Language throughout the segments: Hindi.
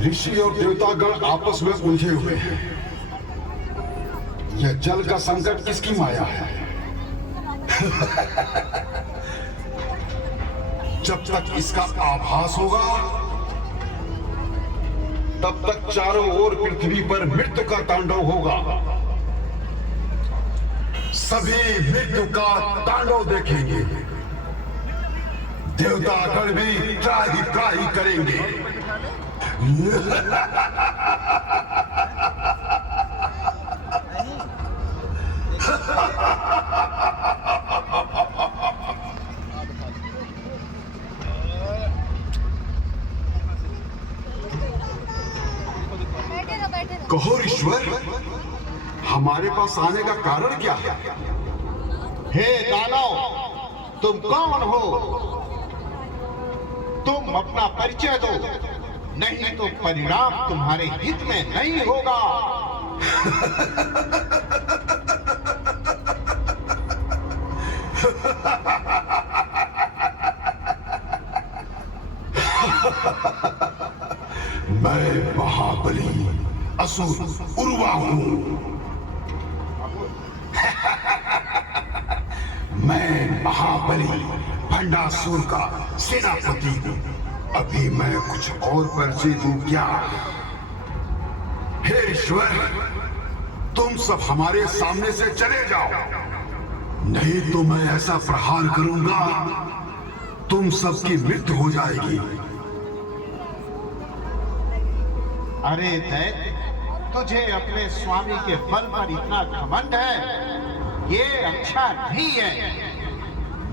ऋषि और देवतागण आपस में उलझे हुए हैं। यह जल का संकट किसकी माया है? जब तक इसका आभास होगा तब तक चारों ओर पृथ्वी पर मृत्यु का तांडव होगा। सभी मृत्यु का तांडव देखेंगे। देवतागण भी त्राही त्राही करेंगे। कहो ईश्वर, हमारे पास आने का कारण क्या है? हे दानव, तुम कौन हो? तुम अपना परिचय दो, नहीं तो परिणाम तुम्हारे हित में नहीं होगा। मैं महाबली असुर उर्वा हूं। मैं महाबली भंडासुर का सेनापति हूं। अभी मैं कुछ और परिचय दूं क्या? हे ईश्वर, तुम सब हमारे सामने से चले जाओ, नहीं तो मैं ऐसा प्रहार करूंगा तुम सबकी मृत्यु हो जाएगी। अरे दैत्य, तुझे अपने स्वामी के बल पर इतना घमंड है? ये अच्छा नहीं है।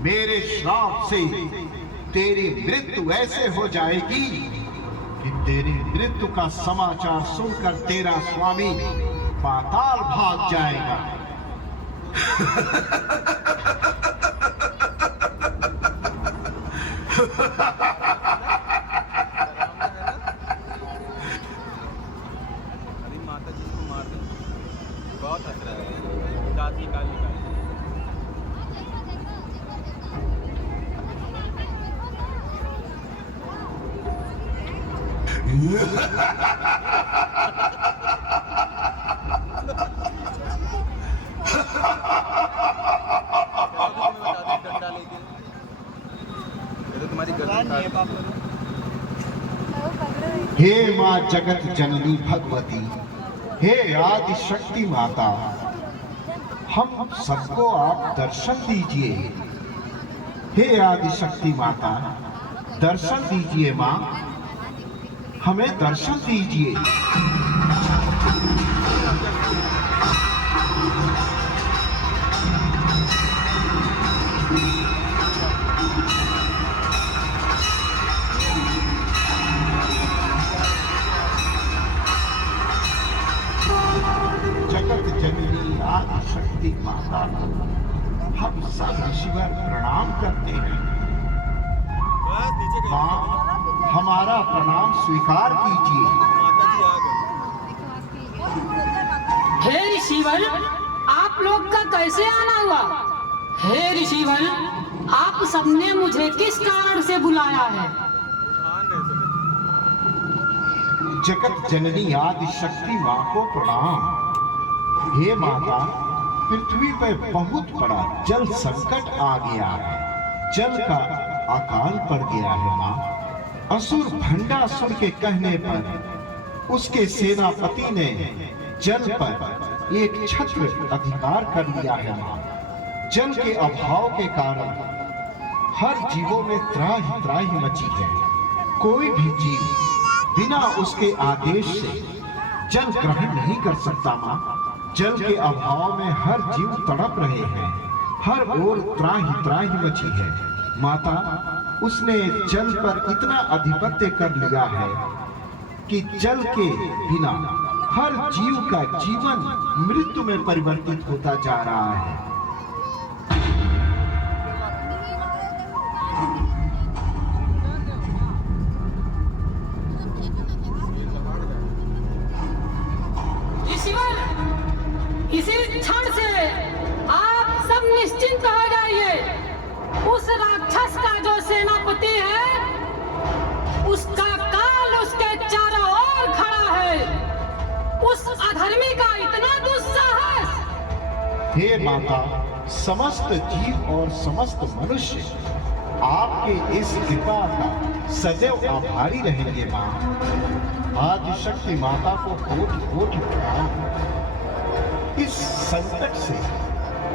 मेरे श्राप से तेरी मृत्यु ऐसे हो जाएगी कि तेरी मृत्यु का समाचार सुनकर तेरा स्वामी पाताल भाग जाएगा। बहुत हंस रहा है, दांत निकाल निकाल। डंडा लेके ये तो तुम्हारी गर्दन काट देगी। हे माँ जगत जननी भगवती, हे आदि शक्ति माता, हम सबको आप दर्शन दीजिए। हे आदि शक्ति माता, दर्शन दीजिए माँ, हमें दर्शन दीजिए। जगत जननी आदि शक्ति माता, हम सदाशिवर प्रणाम करते हैं। बस नीचे गई। माँ, हमारा प्रणाम स्वीकार कीजिए। माता जी आ गए। हे ऋषिवर, आप लोग का कैसे आना हुआ? हे ऋषिवर, आप सबने मुझे किस कारण से बुलाया है? ध्यान रहे सभी। जगत जननी आदि शक्ति माँ को प्रणाम। हे माता, पृथ्वी पर बहुत बड़ा जल संकट आ गया है। जल का अकाल पड़ गया है माँ। असुर भंडासुर के कहने पर उसके सेनापति ने जल पर एक छत्र अधिकार कर लिया है माँ। जल के अभाव के कारण हर जीवों में त्राहि त्राहि मची है। कोई भी जीव बिना उसके आदेश से जल ग्रहण नहीं कर सकता माँ। जल के अभाव में हर जीव तड़प रहे हैं। हर ओर त्राहि त्राहि मची है माता। उसने जल पर इतना अधिपत्य कर लिया है कि जल के बिना हर जीव का जीवन मृत्यु में परिवर्तित होता जा रहा है। इसी क्षण से आप सब निश्चिंत हो जाइए। उस राक्षस का जो सेनापति है, उसका काल उसके चारों ओर खड़ा है। उस अधर्मी का इतना दुस्साहस। हे माता, समस्त जीव और समस्त मनुष्य आपके इस कृपा का सदैव आभारी रहेंगे मां। आदिशक्ति माता को कोटि कोटि प्रणाम। इस संकट से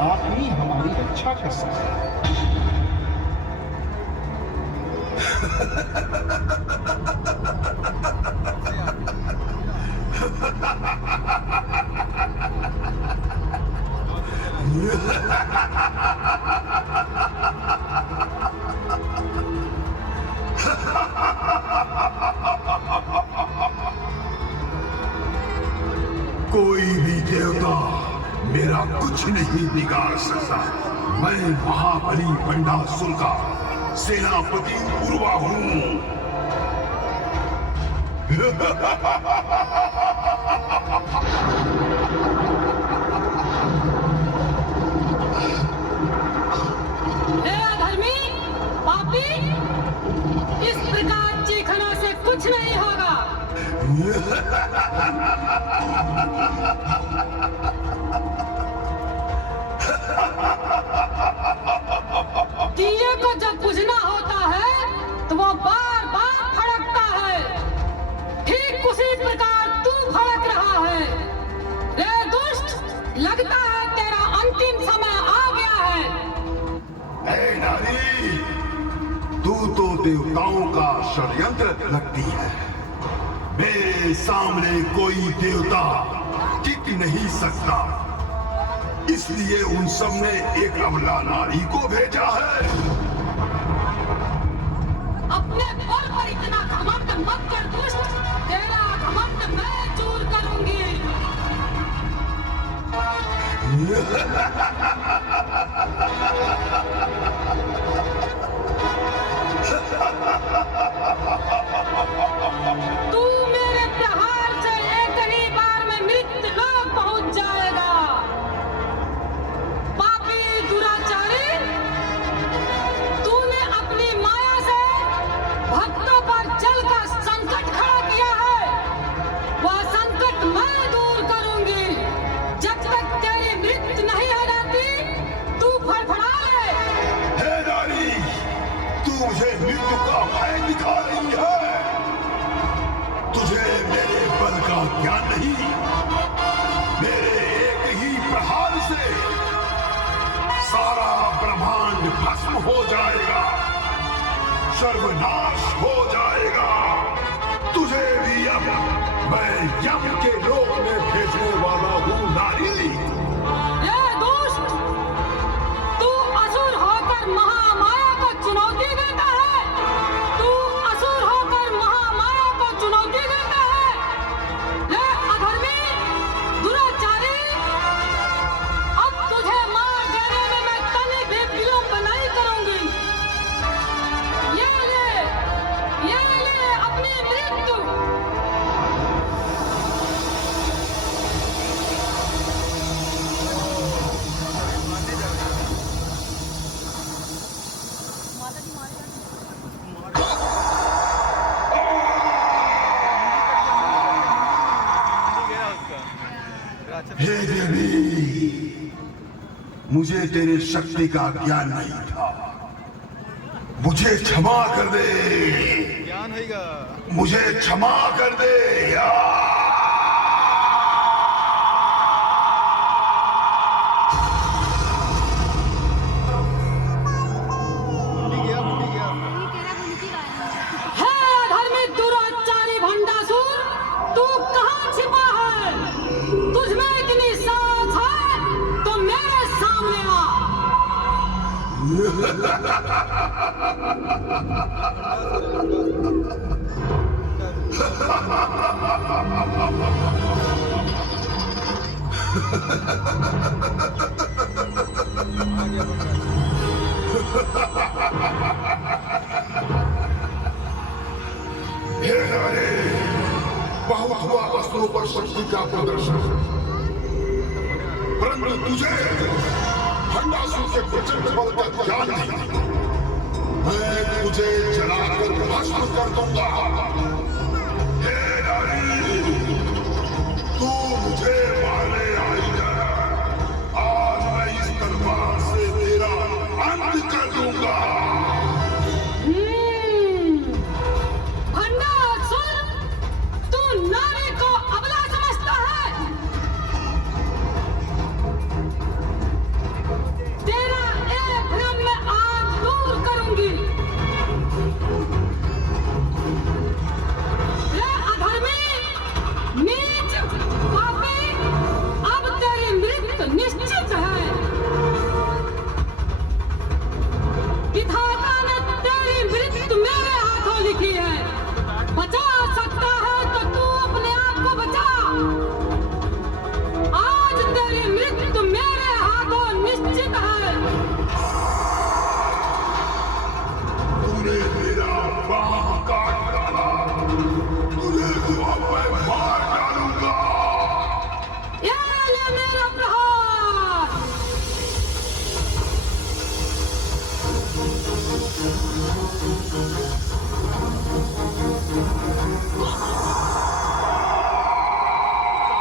आप ही हमारी रक्षा कर सकते हैं। कोई भी देवता मेरा कुछ नहीं बिगाड़ सकता। मैं महाबली पंडासुर का सेनापति उर्वा हूं। हे अधर्मी, पापी, इस प्रकार चीखने से कुछ नहीं होगा। दिए को जब बुझना होता है तो वो बार बार फड़कता है। ठीक उसी प्रकार तू फड़क रहा है। रे दुष्ट, लगता है तेरा अंतिम समय आ गया है। ऐ नारी, तू तो देवताओं का षड्यंत्र लगती है। मेरे सामने कोई देवता टिक नहीं सकता, इसलिए उन सब ने एक अबला नारी को भेजा है। अपने बल पर इतना घमंड मत कर दुष्ट, तेरा घमंड मैं दूर करूंगी। तू मेरे प्रहार से एक ही बार में मृत्यु लोक पहुंच जाएगा। पापी दुराचारी, तूने अपनी माया से भक्तों पर जल का संकट खड़ा किया है। वह संकट मैं दूर करूंगी। जब तक तेरी मृत्यु नहीं हो जाती, तू फड़फड़ा ले। हे नारी, तू मुझे मृत्यु का भय दिखा रही है। तुझे मेरे बल का ज्ञान नहीं। मेरे एक ही प्रहार से सारा ब्रह्मांड भस्म हो जाएगा, सर्वनाश हो जाएगा। तुझे भी अब मैं यम के लोक में भेजने वाला हूँ नारी। ये दुष्ट, तू असुर होकर महामाया को चुनौती देता है। तू असुर होकर महामाया को चुनौती देता है। ये अधर्मी, दुराचारी, अब तुझे मार देने में मैं तनिक भी विलंब नहीं करूंगी। ये ले अपनी मृत्यु। गया उसका राक्षस। हे देवी, मुझे तेरी शक्ति का ज्ञान नहीं था। मुझे क्षमा कर दे। ज्ञान हैगा। मुझे क्षमा कर दे। भूल गया। हे अधर्मी दुराचारी भंडासुर, तू कहाँ छिपा है? तुझमें इतनी साहस है तो मेरे सामने आ। हे नारी, बहुत हुआ अस्त्रों पर शक्ति का प्रदर्शन। परंतु तुझे भंडासुर के प्रचंड बल का ज्ञान नहीं। मैं तुझे जलाकर भस्म कर दूंगा। हे नारी, तू मुझे मारने आई है। आज मैं इस तलवार से तेरा अंत कर दूंगा। भंडासुर, तू नारी को अबला समझता है? तेरा ये भ्रम मैं आज दूर करूंगी। ये अधर्मी, नीच, पापी, अब तेरी मृत्यु निश्चित है। विधाता ने तेरी मृत्यु मेरे हाथों लिखी है। बचा सकता है तो तू अपने आप को बचा। आज तेरी मृत्यु मेरे हाथों निश्चित है। तूने मेरा बाह काट डाला, तुझे तो अब मैं मार डालूंगा। ये ले मेरा प्रहार।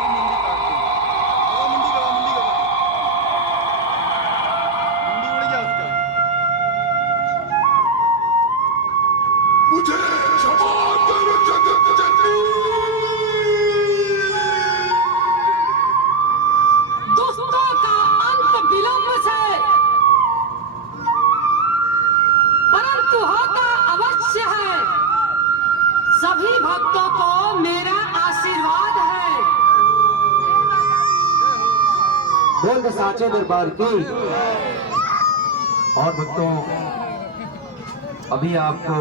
मुंडी काट दी। मुंडी उड़ गया उसका। मुझे क्षमा कर जगत जननी। दुष्टों का अंत विलंब से, परंतु होता अवश्य है। सभी भक्तों को मेरा आशीर्वाद है। बोल के साचे दरबार की। और भक्तों, अभी आपको